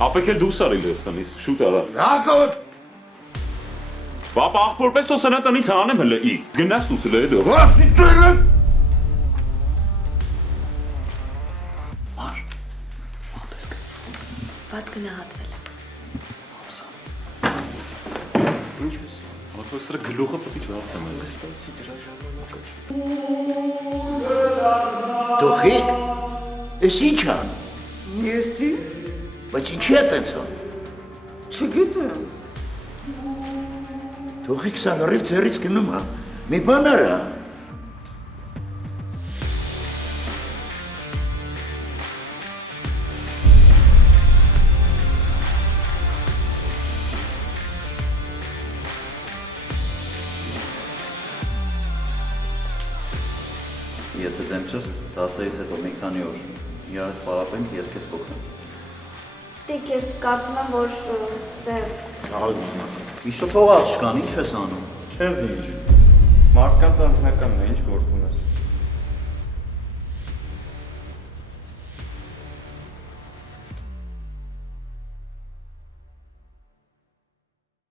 Ապեք էլ դուրս արի լեստանից, շուտ արա։ Հակոտ։ Պապա աղբորպես տո սնա տնից հանեմ հլը ի, գնաս դուսը լե դո։ Վասի ծերը։ Մար, ո՞նտես կա։ Վատ գնահատվել է։ Ինչ ես։ Ոնց սրա գլուխը պետք է չհարթեմ այլ։ Տոխիկ։ Էս ինչ ան։ Եսի, Բայց ինչի է տենցան։ չգիտեմ։ Տոխիկ սա լրիվ ձերից գնում է։ Մի բան արա։ Եթե դեմ չես, դասերից հետո մի քանի օր իրար հետ պարապենք, ես քեզ կօգնեմ։ Տիկ ես կարծում եմ, որ Իշո թողած չկան, ինչ ես անում։ Չես ինչ։ Մարդկանց անձնականն է, ինչ գործ ունես։